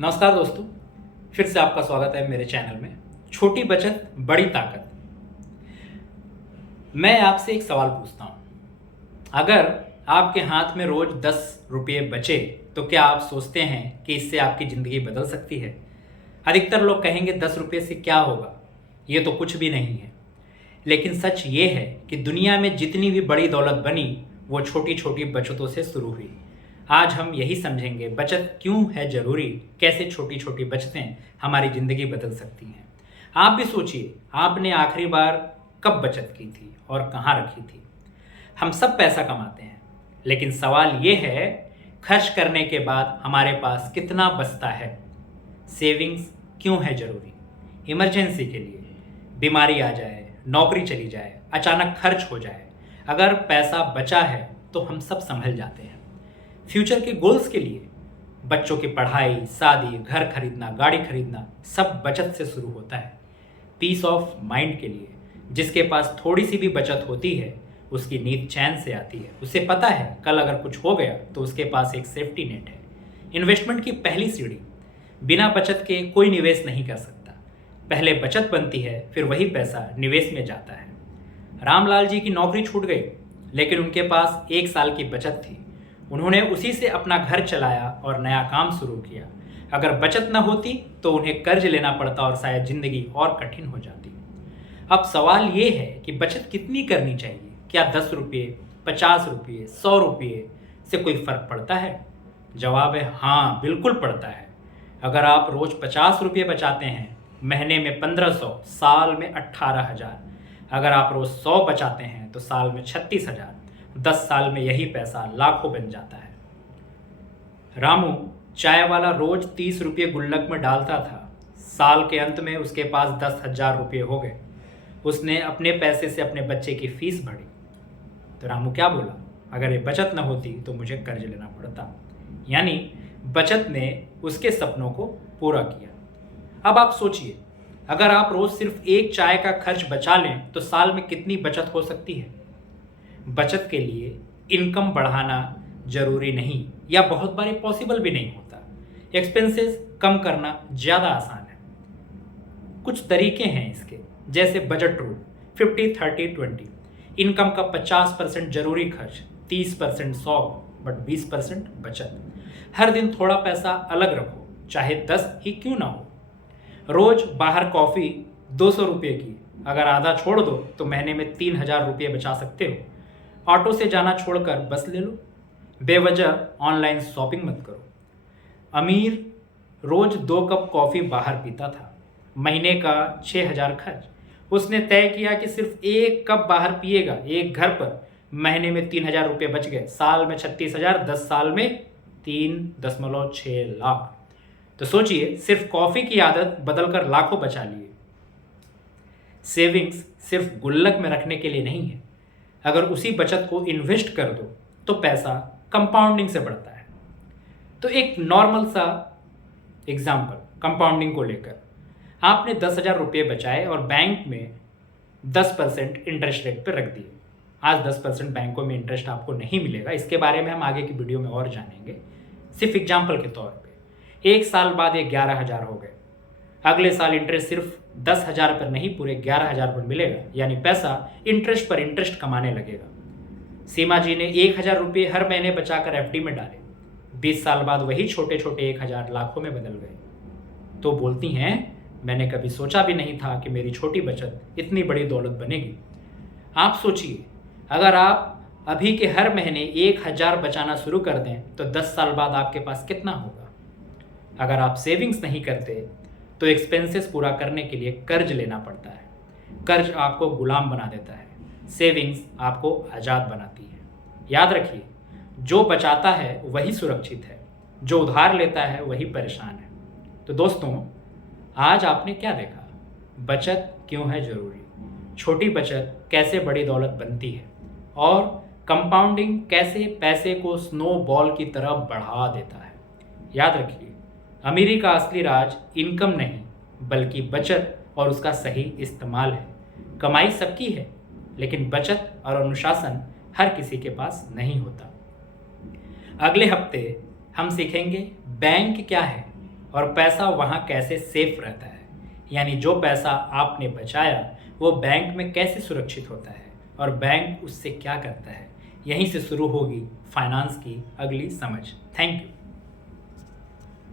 नमस्कार दोस्तों, फिर से आपका स्वागत है मेरे चैनल में। छोटी बचत बड़ी ताकत। मैं आपसे एक सवाल पूछता हूँ, अगर आपके हाथ में रोज 10 रुपये बचे तो क्या आप सोचते हैं कि इससे आपकी ज़िंदगी बदल सकती है? अधिकतर लोग कहेंगे 10 रुपये से क्या होगा, ये तो कुछ भी नहीं है। लेकिन सच ये है कि दुनिया में जितनी भी बड़ी दौलत बनी वो छोटी छोटी बचतों से शुरू हुई। आज हम यही समझेंगे बचत क्यों है ज़रूरी, कैसे छोटी छोटी बचतें हमारी ज़िंदगी बदल सकती हैं। आप भी सोचिए, आपने आखिरी बार कब बचत की थी और कहाँ रखी थी। हम सब पैसा कमाते हैं, लेकिन सवाल ये है खर्च करने के बाद हमारे पास कितना बचता है। सेविंग्स क्यों है ज़रूरी? इमरजेंसी के लिए, बीमारी आ जाए, नौकरी चली जाए, अचानक खर्च हो जाए, अगर पैसा बचा है तो हम सब संभल जाते हैं। फ्यूचर के गोल्स के लिए, बच्चों की पढ़ाई, शादी, घर खरीदना, गाड़ी खरीदना, सब बचत से शुरू होता है। पीस ऑफ माइंड के लिए, जिसके पास थोड़ी सी भी बचत होती है उसकी नींद चैन से आती है। उसे पता है कल अगर कुछ हो गया तो उसके पास एक सेफ्टी नेट है। इन्वेस्टमेंट की पहली सीढ़ी, बिना बचत के कोई निवेश नहीं कर सकता। पहले बचत बनती है, फिर वही पैसा निवेश में जाता है। रामलाल जी की नौकरी छूट गई, लेकिन उनके पास 1 साल की बचत थी। उन्होंने उसी से अपना घर चलाया और नया काम शुरू किया। अगर बचत न होती तो उन्हें कर्ज लेना पड़ता और शायद जिंदगी और कठिन हो जाती। अब सवाल ये है कि बचत कितनी करनी चाहिए? क्या 10 रुपये, 50 रुपये, 100 रुपये से कोई फर्क पड़ता है? जवाब है हाँ, बिल्कुल पड़ता है। अगर आप रोज 50 रुपये बचाते हैं, महीने में 1500, साल में 18,000। अगर आप रोज 100 बचाते हैं तो साल में 36,000। 10 साल में यही पैसा लाखों बन जाता है। रामू चाय वाला रोज 30 रुपये गुल्लक में डालता था। साल के अंत में उसके पास 10,000 रुपये हो गए। उसने अपने पैसे से अपने बच्चे की फीस भरी। तो रामू क्या बोला, अगर ये बचत न होती तो मुझे कर्ज लेना पड़ता। यानी बचत ने उसके सपनों को पूरा किया। अब आप सोचिए, अगर आप रोज सिर्फ एक चाय का खर्च बचा लें तो साल में कितनी बचत हो सकती है। बचत के लिए इनकम बढ़ाना जरूरी नहीं, या बहुत बार पॉसिबल भी नहीं होता। एक्सपेंसेस कम करना ज़्यादा आसान है। कुछ तरीके हैं इसके, जैसे बजट रूल 50-30-20। इनकम का 50% जरूरी खर्च, 30% शौक, बट 20% बचत। हर दिन थोड़ा पैसा अलग रखो, चाहे 10 ही क्यों ना हो। रोज बाहर कॉफ़ी 200 रुपये की, अगर आधा छोड़ दो तो महीने में 3,000 रुपये बचा सकते हो। ऑटो से जाना छोड़कर बस ले लो। बेवजह ऑनलाइन शॉपिंग मत करो। अमीर रोज 2 कप कॉफ़ी बाहर पीता था, महीने का 6,000 खर्च। उसने तय किया कि सिर्फ 1 कप बाहर पिएगा एक घर पर, महीने में 3,000 रुपये बच गए, साल में 36,000, 10 साल में 3.6 लाख। तो सोचिए, सिर्फ कॉफ़ी की आदत बदलकर लाखों बचा लिए। सेविंग्स सिर्फ गुल्लक में रखने के लिए नहीं है। अगर उसी बचत को इन्वेस्ट कर दो तो पैसा कंपाउंडिंग से बढ़ता है। तो एक नॉर्मल सा एग्जाम्पल कंपाउंडिंग को लेकर, आपने 10,000 रुपये बचाए और बैंक में 10% इंटरेस्ट रेट पर रख दिए। आज 10% बैंकों में इंटरेस्ट आपको नहीं मिलेगा, इसके बारे में हम आगे की वीडियो में और जानेंगे। सिर्फ एग्जाम्पल के तौर पे 1 साल बाद ये 11,000 हो गए। अगले साल इंटरेस्ट सिर्फ 10,000 पर नहीं, पूरे 11,000 पर मिलेगा, यानी पैसा इंटरेस्ट पर इंटरेस्ट कमाने लगेगा। सीमा जी ने 1,000 रुपये हर महीने बचाकर एफडी में डाले। 20 साल बाद वही छोटे छोटे 1,000 लाखों में बदल गए। तो बोलती हैं, मैंने कभी सोचा भी नहीं था कि मेरी छोटी बचत इतनी बड़ी दौलत बनेगी। आप सोचिए, अगर आप अभी के हर महीने 1,000 बचाना शुरू कर दें तो 10 साल बाद आपके पास कितना होगा। अगर आप सेविंग्स नहीं करते तो एक्सपेंसेस पूरा करने के लिए कर्ज लेना पड़ता है। कर्ज आपको गुलाम बना देता है, सेविंग्स आपको आज़ाद बनाती है। याद रखिए, जो बचाता है वही सुरक्षित है, जो उधार लेता है वही परेशान है। तो दोस्तों, आज आपने क्या देखा? बचत क्यों है ज़रूरी, छोटी बचत कैसे बड़ी दौलत बनती है, और कंपाउंडिंग कैसे पैसे को स्नोबॉल की तरह बढ़ा देता है। याद रखिए, अमीरी का असली राज इनकम नहीं बल्कि बचत और उसका सही इस्तेमाल है। कमाई सबकी है, लेकिन बचत और अनुशासन हर किसी के पास नहीं होता। अगले हफ्ते हम सीखेंगे बैंक क्या है, और पैसा वहाँ कैसे सेफ रहता है, यानी जो पैसा आपने बचाया वो बैंक में कैसे सुरक्षित होता है और बैंक उससे क्या करता है। यहीं से शुरू होगी फाइनेंस की अगली समझ। Thank you.